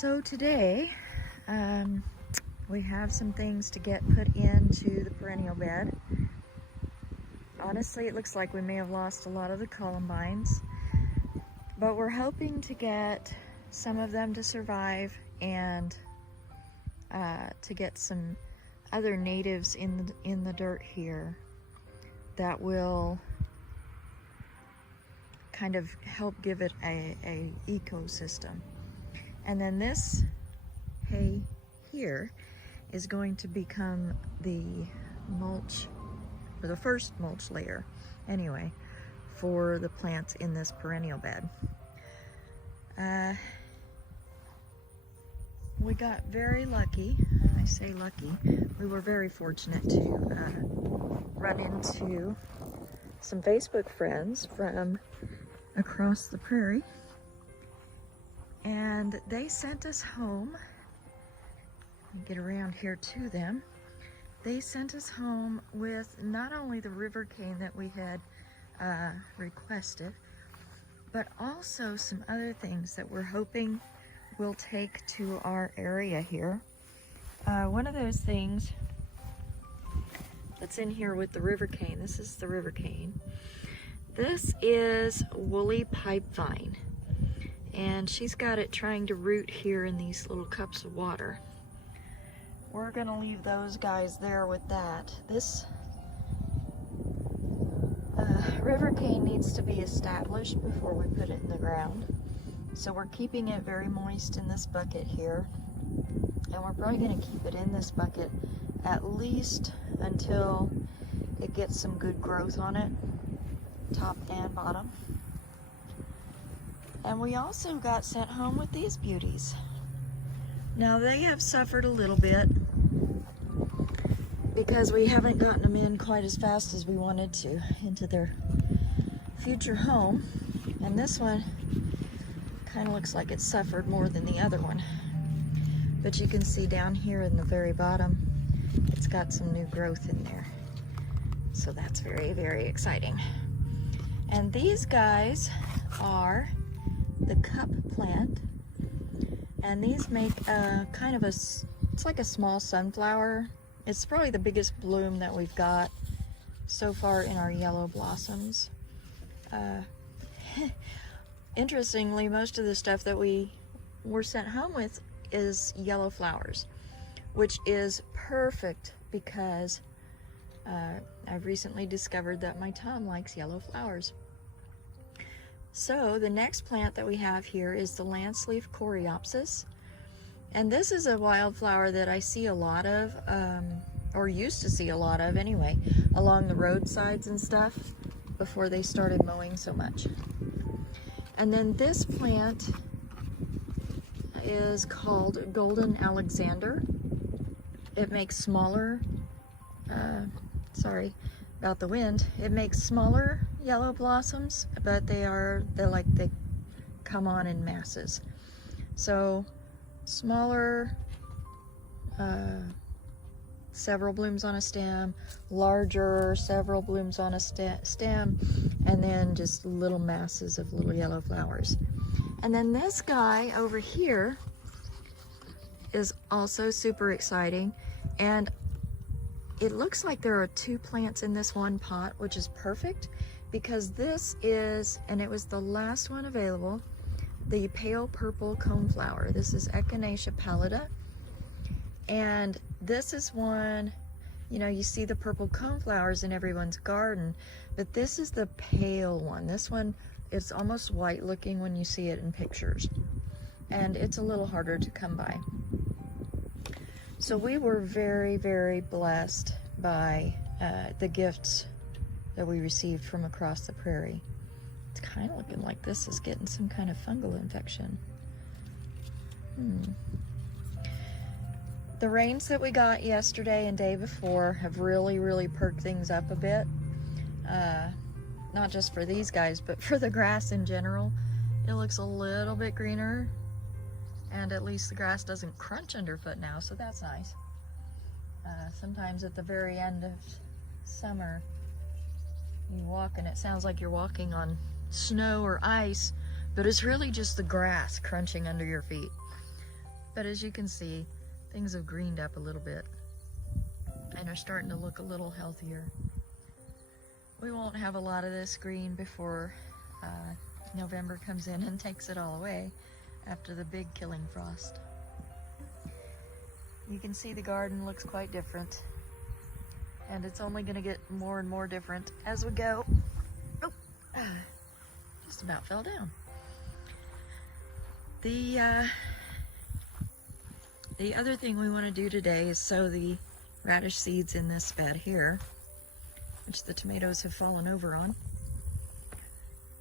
So today we have some things to get put into the perennial bed. Honestly, it looks like we may have lost a lot of the columbines, but we're hoping to get some of them to survive and to get some other natives in the dirt here that will kind of help give it a ecosystem. And then this hay here is going to become the mulch, or the first mulch layer anyway, for the plants in this perennial bed. We got very lucky. I say lucky. We were very fortunate to run into some Facebook friends from across the prairie, and they sent us home. Let me get around here to them. They sent us home with not only the river cane that we had requested, but also some other things that we're hoping we'll take to our area here. One of those things that's in here with the river cane, this is the river cane. This is woolly pipe vine, and she's got it trying to root here in these little cups of water. We're gonna leave those guys there with that. This river cane needs to be established before we put it in the ground. So we're keeping it very moist in this bucket here. And we're probably gonna keep it in this bucket at least until it gets some good growth on it, top and bottom. And we also got sent home with these beauties. Now they have suffered a little bit because we haven't gotten them in quite as fast as we wanted to into their future home. And this one kind of looks like it suffered more than the other one. But you can see down here in the very bottom, it's got some new growth in there. So that's very, very exciting. And these guys are the cup plant. And these make kind of it's like a small sunflower. It's probably the biggest bloom that we've got so far in our yellow blossoms. Interestingly, most of the stuff that we were sent home with is yellow flowers, which is perfect because I've recently discovered that my Tom likes yellow flowers. So the next plant that we have here is the lance leaf Coreopsis. And this is a wildflower that I see a lot of, or used to see a lot of anyway, along the roadsides and stuff before they started mowing so much. And then this plant is called Golden Alexander. It makes smaller, sorry about the wind, it makes smaller yellow blossoms, but they come on in masses. So smaller, several blooms on a stem, larger, several blooms on a stem, and then just little masses of little yellow flowers. And then this guy over here is also super exciting, and it looks like there are 2 plants in this one pot, which is perfect because this is, and it was the last one available, the pale purple coneflower. This is Echinacea pallida, and this is one, you know, you see the purple coneflowers in everyone's garden, but this is the pale one. This one, it's almost white looking when you see it in pictures, and it's a little harder to come by. So we were very, very blessed by the gifts that we received from across the prairie. It's kind of looking like this is getting some kind of fungal infection. The rains that we got yesterday and day before have really, really perked things up a bit. Not just for these guys, but for the grass in general. It looks a little bit greener, and at least the grass doesn't crunch underfoot now, so that's nice. Sometimes at the very end of summer, you walk and it sounds like you're walking on snow or ice, but it's really just the grass crunching under your feet. But as you can see, things have greened up a little bit and are starting to look a little healthier. We won't have a lot of this green before November comes in and takes it all away after the big killing frost. You can see the garden looks quite different, and it's only going to get more and more different as we go. Oh, just about fell down. The other thing we want to do today is sow the radish seeds in this bed here, which the tomatoes have fallen over on.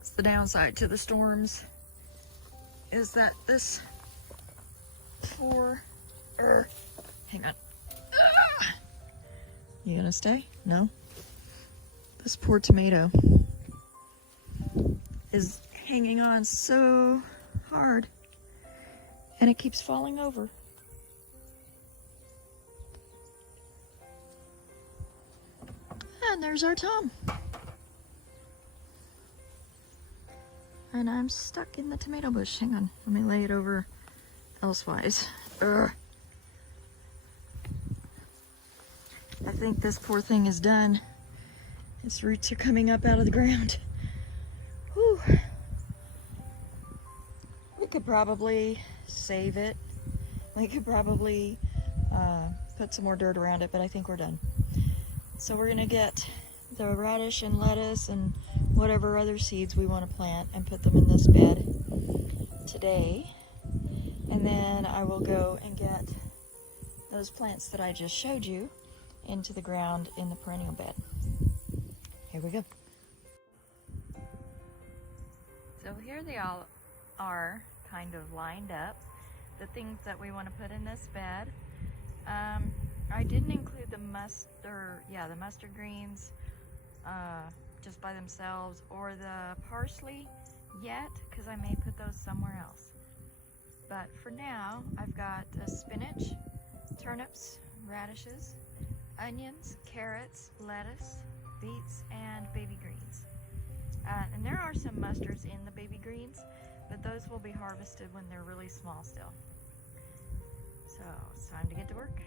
It's the downside to the storms, is that this hang on. You gonna stay? No? This poor tomato is hanging on so hard, and it keeps falling over. And there's our Tom. And I'm stuck in the tomato bush. Hang on, let me lay it over elsewise. I think this poor thing is done. Its roots are coming up out of the ground. Whew. We could probably save it. We could probably put some more dirt around it, but I think we're done. So we're gonna get the radish and lettuce and whatever other seeds we want to plant and put them in this bed today. And then I will go and get those plants that I just showed you into the ground in the perennial bed. Here we go. So here they all are, kind of lined up, the things that we want to put in this bed. I didn't include the mustard greens just by themselves, or the parsley yet, because I may put those somewhere else. But for now, I've got spinach, turnips, radishes, onions, carrots, lettuce, beets, and baby greens. And there are some mustards in the baby greens, but those will be harvested when they're really small still. So it's time to get to work.